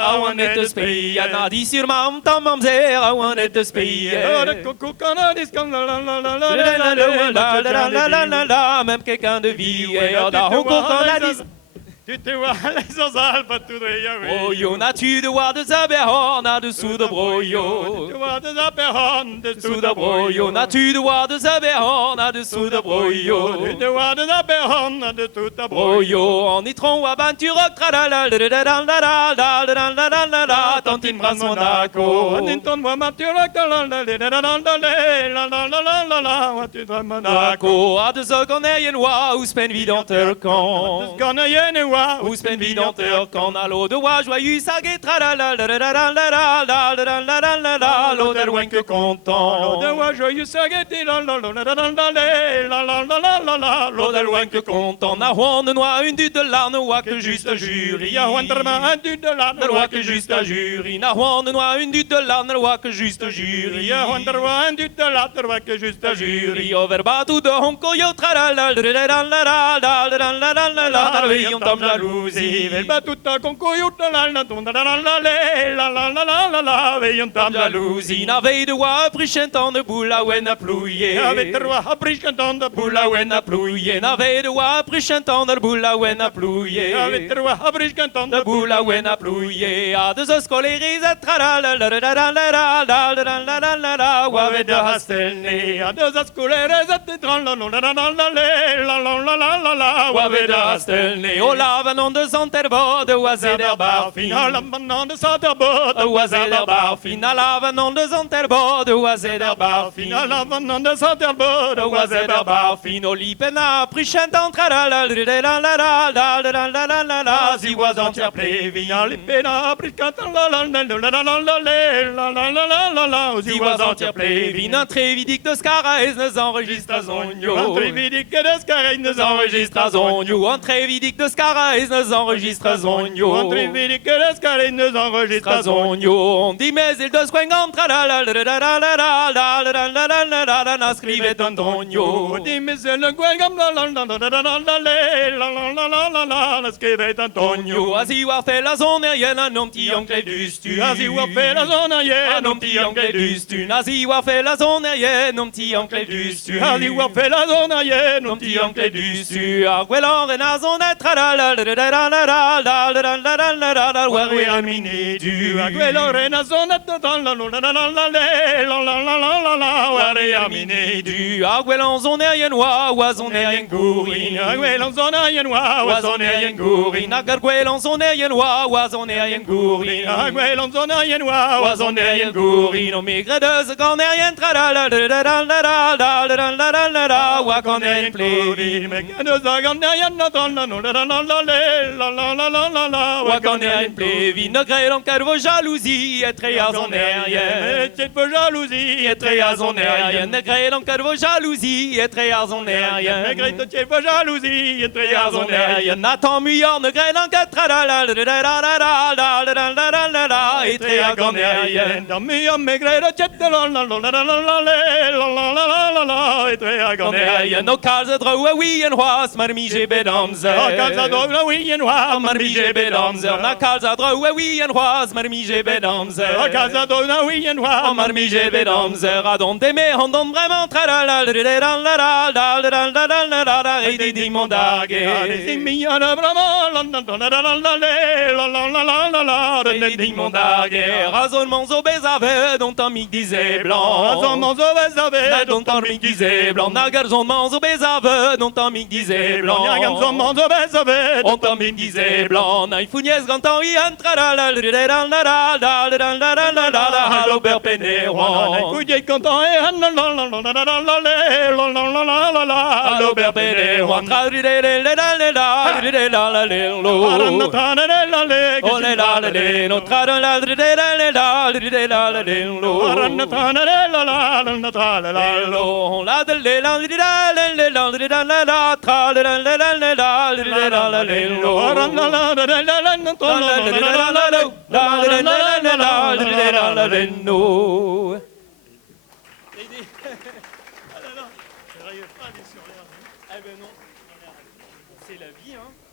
I wanted to speak, and I dit sur ma mamzer, I wanted to speak. Même quelqu'un de vie, Tu te vois les ozal pas tout de Broyo, n'as-tu de voir de Zaberhorn à dessous de Broyo? Tu vois des aberrants Dessous de Broyo, n'as-tu de voir de Zaberhorn à dessous de Broyo? Tu vois des aberrants de tout à Broyo, en nitron ou à Banturok, Tantine Brans Monaco. Monaco. Monaco, à deux Ogonéennois, où spen vidanteur quand. Où spen vidanteur quand à l'eau de wa joyeux saguet tralala l'eau de loin que content. L'eau de wa joyeux saguet L'eau de loin que content. Na huan de noix une dute de l'arne wa que juste jury. Ya un du de la Loi que juste à jury. Na huan de noix une dute de l'arne loi que juste jury. Ya un du de la loi que juste à Jury overba tout de honko yo tralala veillons tam jalousie. Il va tout à concours veillons tam Jalousie na veille de wa prichentan de boula wen a plouillé. avec roi abrichant de Boula wen a plouillé. Na veille de wa prichentan de boula wen a plouillé. avec roi abrichant De boula wen a plouillé. A deux oscoléris a tralala wa de hastelné. à deux ascolères Waved hastelné. O lavanon de Zanterbode oazer barfin. de Saterbot, Oazer barfin. A lavanon de Zanterbode oazer barfin. de Saterbot, Oazer barfin. O lipena prichentan tralala zi was entier plevin. Pena abrichant Zi was entier plevin. Un trévidique de Scaraez nous enregistre à Zonio. Trividique de Scarine Nous enregistre à Zonio. Un trévidique de Scaraez nous enregistre à Zonio. Trividique de Scarine nous enregistre À Zonio. On dit mais il de Swingan tralala scrivait Antonio. Dis mais c'est le guelgam Antonio, asi war fait la zone aérienne, un nom petit oncle du stu. Asi wa fait la zone Un aérienne, nom petit oncle du stu. Asi war fait la zone aérienne, un petit oncle du stu. Asi wa fait la zone aérienne, Un petit oncle du stu. Arguelon renazon tralala waré aminé du. quello renazone Waré aminé du. Arguelon zone aérienne oison aérienne gourine. Quello zone aérienne Oison aérienne gourine. Agarguelon zone aérienne oison aérienne gourine. quello zone aérienne Oison aérienne gourine. Au maigre de ce qu'on aérienne tralala wa qu'on aérienne plevin. Wa qu'on aérienne plevin. Ne grêlons qu'à vos jalousies et très à son aérienne. C'est pas jalousie, Et très à son aérienne. Ne grêlons qu'à vos jalousies et très à son aérienne. c'est pas jalousie, et très À son aérienne. Nathan Muyard ne grêlons qu'à tralala et très à son aérienne. Qu'on aérienne. Nos cases de droit, oui, en roi, marmige bedamzer. Marmige bedamzer. Na casa droit, oui, en roi, marmige bedamzer. Marmige bedamzer. A don t'aimer, on donne vraiment tralala et des dimondagues. Des dimondagues. Razonement au bézave, dont un mic disait blanc. Dont un mic disait blanc. Na garzon au bézave, dont un mic disait blanc. on tombe une disait blanc, na une fougnaise grand temps, y entra la la la la la la la la la la la la la l'Aubert Pénéroin. Couillé content et L'Aubert Pénéroin, tra la la la la la la la la la oh la la la la, no tra la la la la la la la la la la c'est la vie, hein.